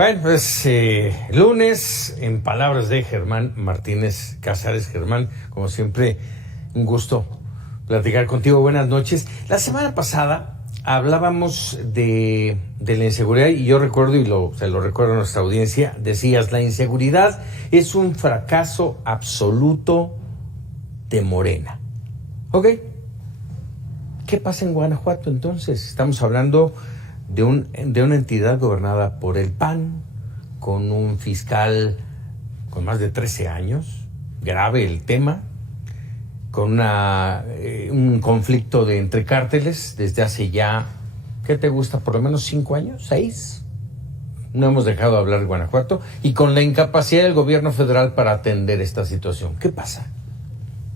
Bueno, pues lunes, en palabras de Germán Martínez Casares. Germán, como siempre, un gusto platicar contigo. Buenas noches. La semana pasada hablábamos de la inseguridad y yo recuerdo, y se lo recuerdo a nuestra audiencia, decías, la inseguridad es un fracaso absoluto de Morena. ¿Ok? ¿Qué pasa en Guanajuato entonces? Estamos hablando de una entidad gobernada por el PAN, con un fiscal con más de 13 años, grave el tema, con un conflicto entre cárteles desde hace ya, ¿qué te gusta? Por lo menos 5 años, 6. No hemos dejado de hablar de Guanajuato, y con la incapacidad del gobierno federal para atender esta situación. ¿Qué pasa?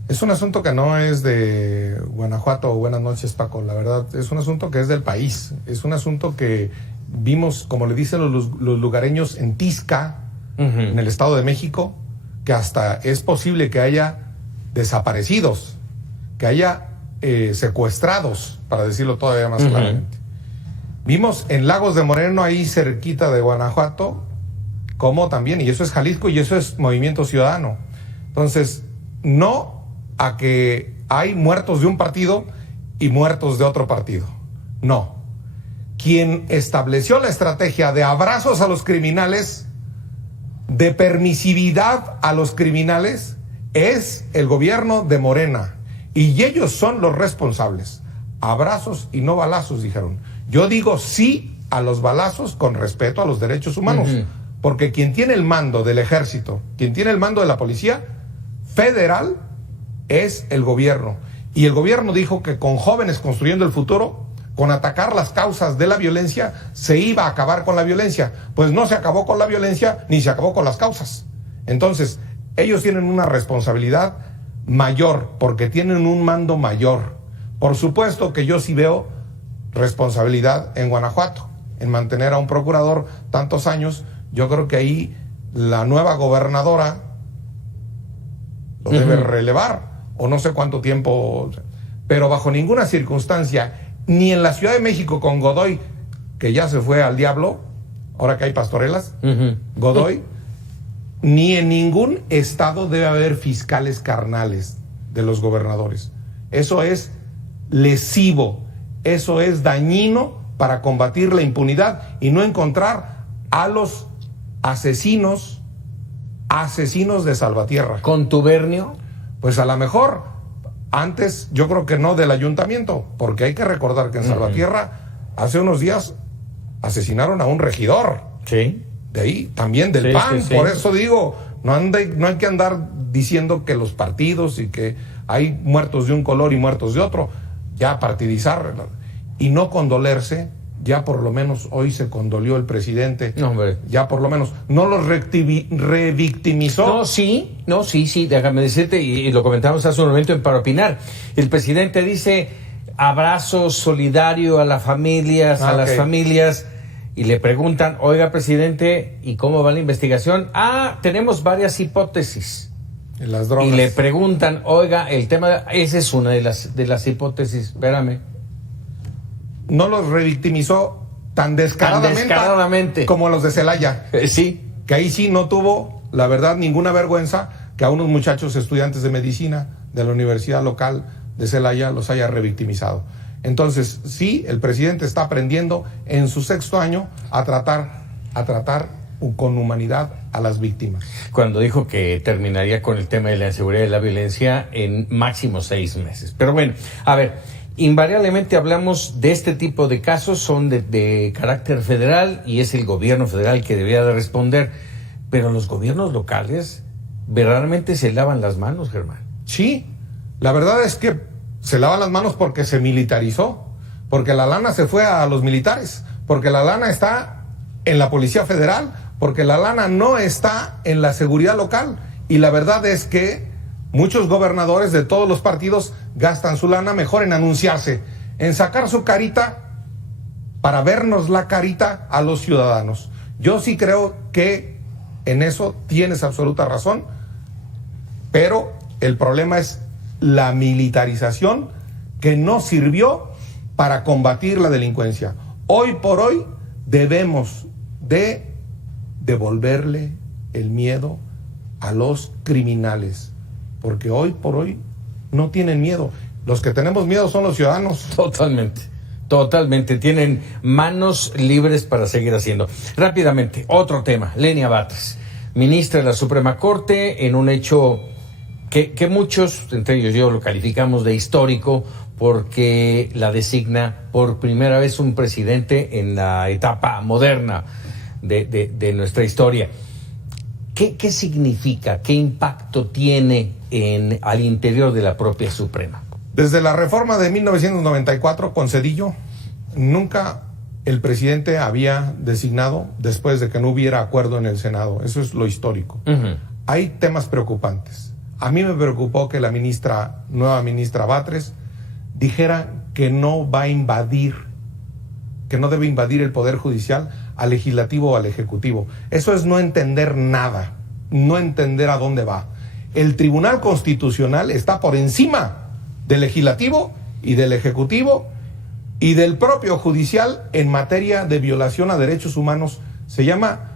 Es un asunto que no es de Guanajuato. Buenas noches, Paco. La verdad, es un asunto que es del país. Es un asunto que vimos, como le dicen los lugareños, en Tizca, en el Estado de México, que hasta es posible que haya desaparecidos, que haya secuestrados, para decirlo todavía más claramente. Vimos en Lagos de Moreno, ahí cerquita de Guanajuato, como también, y eso es Jalisco, y eso es Movimiento Ciudadano. Entonces, no a que hay muertos de un partido y muertos de otro partido. No. Quien estableció la estrategia de abrazos a los criminales, de permisividad a los criminales, es el gobierno de Morena. Y ellos son los responsables. Abrazos y no balazos, dijeron. Yo digo sí a los balazos con respeto a los derechos humanos. Porque quien tiene el mando del ejército, quien tiene el mando de la policía federal, es el gobierno. Y el gobierno dijo que con Jóvenes Construyendo el Futuro, con atacar las causas de la violencia, se iba a acabar con la violencia. Pues no se acabó con la violencia, ni se acabó con las causas. Entonces, ellos tienen una responsabilidad mayor, porque tienen un mando mayor. Por supuesto que yo sí veo responsabilidad en Guanajuato, en mantener a un procurador tantos años. Yo creo que ahí la nueva gobernadora lo debe relevar, o no sé cuánto tiempo, pero bajo ninguna circunstancia, ni en la Ciudad de México con Godoy, que ya se fue al diablo, ahora que hay pastorelas, Godoy, ni en ningún estado debe haber fiscales carnales de los gobernadores. Eso es lesivo, eso es dañino para combatir la impunidad y no encontrar a los asesinos de Salvatierra. ¿Contubernio? Pues a lo mejor, antes yo creo que no del ayuntamiento, porque hay que recordar que en Salvatierra hace unos días asesinaron a un regidor. Sí. De ahí, también del PAN. Sí. Por eso digo, no hay que andar diciendo que los partidos y que hay muertos de un color y muertos de otro. Ya partidizar y no condolerse. Ya por lo menos hoy se condolió el presidente. No, hombre. Ya por lo menos no los revictimizó. Sí, déjame decirte, y lo comentamos hace un momento para opinar. El presidente dice abrazo solidario a las familias, las familias, y le preguntan, oiga, presidente, ¿y cómo va la investigación? Tenemos varias hipótesis. En las drogas. Y le preguntan, oiga, esa es una de las hipótesis, espérame. No los revictimizó tan descaradamente como los de Celaya. Sí. Que ahí sí no tuvo, la verdad, ninguna vergüenza que a unos muchachos estudiantes de medicina de la universidad local de Celaya los haya revictimizado. Entonces, sí, el presidente está aprendiendo en su 6º año a tratar con humanidad a las víctimas. Cuando dijo que terminaría con el tema de la inseguridad y la violencia en máximo 6 meses. Pero bueno, a ver, invariablemente hablamos de este tipo de casos, son de carácter federal y es el gobierno federal que debería de responder, pero los gobiernos locales verdaderamente se lavan las manos, Germán. Sí, la verdad es que se lavan las manos porque se militarizó, porque la lana se fue a los militares, porque la lana está en la Policía Federal, porque la lana no está en la seguridad local. Y la verdad es que muchos gobernadores de todos los partidos gastan su lana mejor en anunciarse, en sacar su carita para vernos la carita a los ciudadanos. Yo sí creo que en eso tienes absoluta razón, pero el problema es la militarización que no sirvió para combatir la delincuencia. Hoy por hoy debemos de devolverle el miedo a los criminales, porque hoy por hoy no tienen miedo. Los que tenemos miedo son los ciudadanos. Totalmente, tienen manos libres para seguir haciendo. Rápidamente, otro tema, Lenia Batres, ministra de la Suprema Corte, en un hecho que muchos, entre ellos yo, lo calificamos de histórico, porque la designa por primera vez un presidente en la etapa moderna de nuestra historia. ¿Qué significa? ¿Qué impacto tiene al interior de la propia Suprema? Desde la reforma de 1994 con Zedillo, nunca el presidente había designado después de que no hubiera acuerdo en el Senado. Eso es lo histórico. Uh-huh. Hay temas preocupantes. A mí me preocupó que la nueva ministra Batres dijera que no va a invadir, que no debe invadir el Poder Judicial al Legislativo o al Ejecutivo. Eso es no entender nada, no entender a dónde va. El Tribunal Constitucional está por encima del Legislativo y del Ejecutivo y del propio Judicial en materia de violación a derechos humanos. Se llama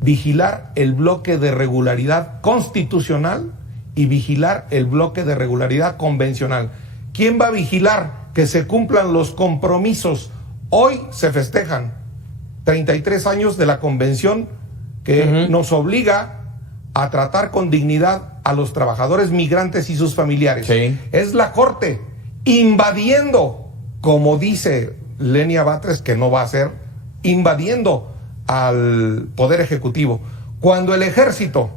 vigilar el bloque de regularidad constitucional y vigilar el bloque de regularidad convencional. ¿Quién va a vigilar que se cumplan los compromisos? Hoy se festejan 33 años de la convención que nos obliga a tratar con dignidad a los trabajadores migrantes y sus familiares. Sí. Es la Corte invadiendo, como dice Lenia Batres que no va a hacer, invadiendo al Poder Ejecutivo. Cuando el Ejército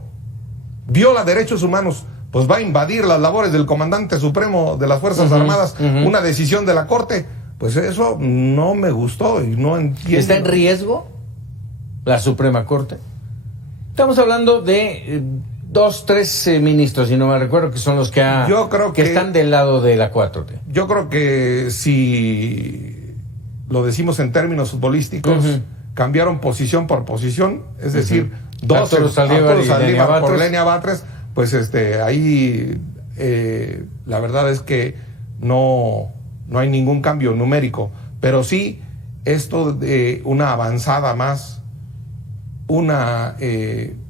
viola derechos humanos, pues va a invadir las labores del Comandante Supremo de las Fuerzas Armadas, una decisión de la Corte. Pues eso no me gustó y no entiendo. ¿Está en riesgo la Suprema Corte? Estamos hablando de 2, 3 ministros, si no me recuerdo, que son los que están del lado de la 4T. Yo creo que si lo decimos en términos futbolísticos, cambiaron posición por posición, es decir, 2 Arturo Saldívar por Lenia Batres, pues ahí la verdad es que no hay ningún cambio numérico, pero sí esto de una avanzada más, una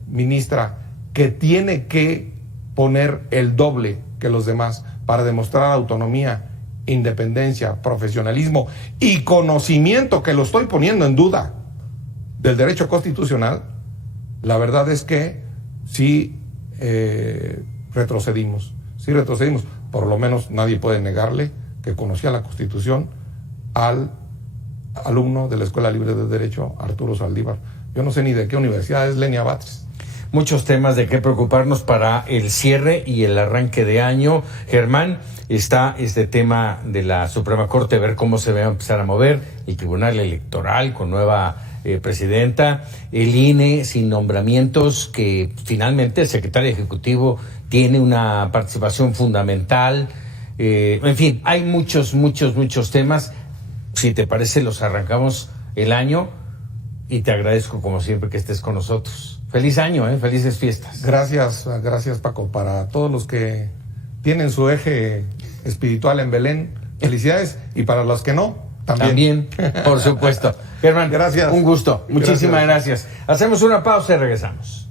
ministra que tiene que poner el doble que los demás para demostrar autonomía, independencia, profesionalismo y conocimiento, que lo estoy poniendo en duda, del derecho constitucional. La verdad es que sí retrocedimos. Por lo menos nadie puede negarle que conocía la Constitución al alumno de la Escuela Libre de Derecho, Arturo Saldívar. Yo no sé ni de qué universidad es Lenia Batres. Muchos temas de qué preocuparnos para el cierre y el arranque de año. Germán, está este tema de la Suprema Corte, ver cómo se va a empezar a mover, el Tribunal Electoral con nueva presidenta, el INE sin nombramientos, que finalmente el secretario ejecutivo tiene una participación fundamental. En fin, hay muchos temas. Si te parece, los arrancamos el año y te agradezco como siempre que estés con nosotros. Feliz año, felices fiestas. Gracias Paco. Para todos los que tienen su eje espiritual en Belén, felicidades, y para los que no, también. También, por supuesto. Germán, gracias. Un gusto. Muchísimas gracias. Hacemos una pausa y regresamos.